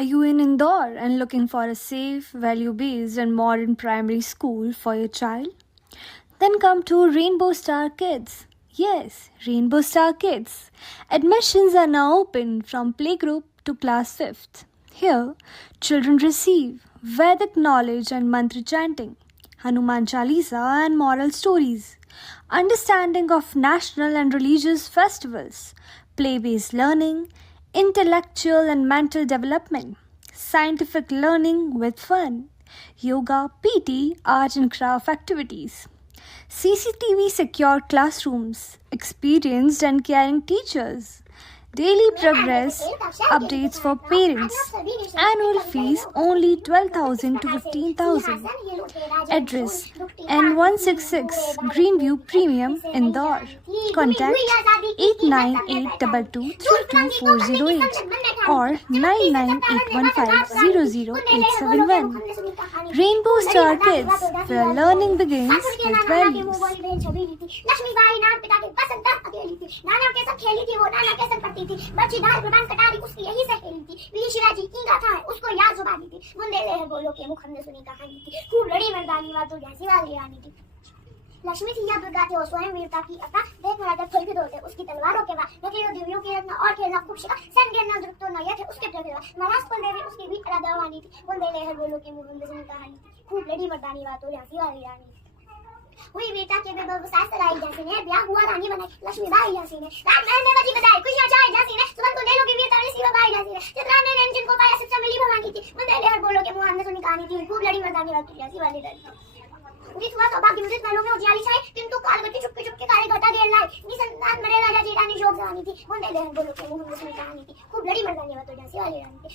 Are you in Indore and looking for a safe, value-based and modern primary school for your child? Then come to Rainbow Star Kids. Yes, Rainbow Star Kids. Admissions are now open from playgroup to class 5th. Here, children receive Vedic knowledge and mantra chanting, Hanuman Chalisa and moral stories, understanding of national and religious festivals, play-based learning, intellectual and mental development, scientific learning with fun, yoga, PT, art and craft activities, CCTV secure classrooms, experienced and caring teachers, daily progress updates for parents, annual fees only 12,000 to 15,000. Address N166 Greenview Premium Indore. Contact 8982223408 or 9981500871. Rainbow Star Kids, where learning begins with values. Lakshmibai नाम पिता के पसंद तब अकेली थी, नाना के संग खेली थी वो, नाना के संग पढ़ती थी, बच्ची दाल कुर्बान कटारी उसकी यही सहेली थी, वीर शिवाजी की गाथा है उसको याद जुबानी थी, बुंदेले है बोलो के मुख हमने सुनी कहानी थी, खूब लड़ी मर्दानी बात तो झांसी वाली रानी थी। लक्ष्मी थी या दुर्गा थी वो स्वयं वीरता की अता, देख महाराजा फल भी दौड़ते उसकी तलवारों के बाद, नकलियों दिव्यों की रत्न और खेलना खूब शिका, सन गिरना दुर्ग तो नया थे उसके प्रभेवा, महाराज कुल देवी उसकी भी राधावानी थी, बुंदेले है बोलो के मुख हमने सुनी कहानी थी, खूब लड़ी मर्दानी बात तो झांसी वाली रानी थी। हुई बेटा के बेबस सराई झांसी ने ब्याह हुआ रानी बनाई लक्ष्मीबाई झांसी ने, रात महल में बजी बजाई खुशियां छाई झांसी ने, सुमन को नेलों की वीरता ने सीवाबाई झांसी ने, चित्रा ने रंजन को पाया शिक्षा मिली भवानी थी, बुंदेले हर बोलो के मुंह हमने सुनी कहानी थी, खूब लड़ी मर्दानी बात झांसी वाली रानी थी। उदित हुआ सौभाग्य मुदित महलों में उजियाली छाई, किंतु कालगति चुपके चुपके काले घटा घेर लाई, निसंतान मरे राजा जेठानी शोक जवानी थी, बुंदेले हर बोलो के मुंह हमने सुनी कहानी थी, खूब लड़ी मर्दानी बात झांसी वाली रानी थी।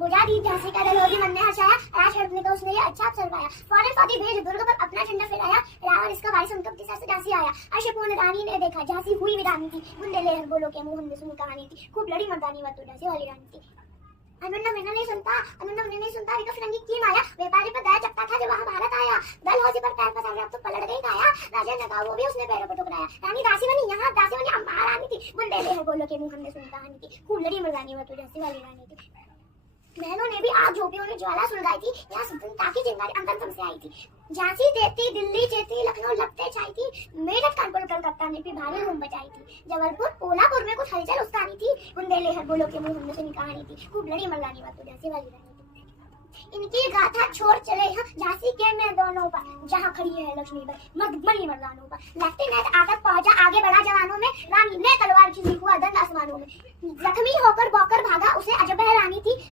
बुझा दी झांसी का डलोरी मन ने हर्षाया, राज हड़पने का उसने ये अच्छा अवसर पाया, फौरन फौजी भेज दुर्ग पर अपना झंडा फहराया, रावण इसका वारिस उनका दिशा से झांसी आया, अर्शपूर्ण रानी ने देखा झांसी हुई वीरानी थी, बुंदेले हर बोलो के मुंह हमने सुनी कहानी थी, खूब लड़ी मर्दानी बात झांसी वाली रानी थी। अनुन्ना मैंने नहीं सुनता, अनुन्ना मैंने नहीं सुनता, तो फिरंगी की माया, व्यापारी पर दया चपटा था जब वहाँ भारत आया, दल हौजी पर पैर पसार अब तो पलट गई काया, राजा नगा वो भी उसने पैरों पर ठुकराया, रानी दासी बनी यहाँ दासी बनी अब महारानी थी, बुंदेले हर बोलो के मुंह हमने सुनी कहानी थी, खूब लड़ी मर्दानी बात झांसी वाली रानी थी। महलों ने भी आग झोंपियों ने ज्वाला सुलगाई थी, यहाँ सुंदरता की चिंगारी अंतरतम से आई थी, झांसी देती दिल्ली जेती लखनऊ लपटे छाई थी, मेरठ कानपुर कलकत्ता ने भी भारी धूम मचाई थी, जबलपुर कोल्हापुर में कुछ हलचल उसकानी थी, बुंदेले हर बोलो के मुंह हमने सुनी कहानी थी, खूब लड़ी मर्दानी बात झांसी वाली रानी थी। इनकी गाथा छोड़ चले हैं झांसी के मैदानों पर, जहाँ खड़ी है लक्ष्मीबाई मर्दमनी मर्दानों पर, लेफ्टिनेंट आकर पहुंचा आगे बढ़ा जवानों में, रानी ने तलवार खींची हुआ दंड आसमानों में, जख्मी होकर बौकर भागा उसे अजब हैरानी थी,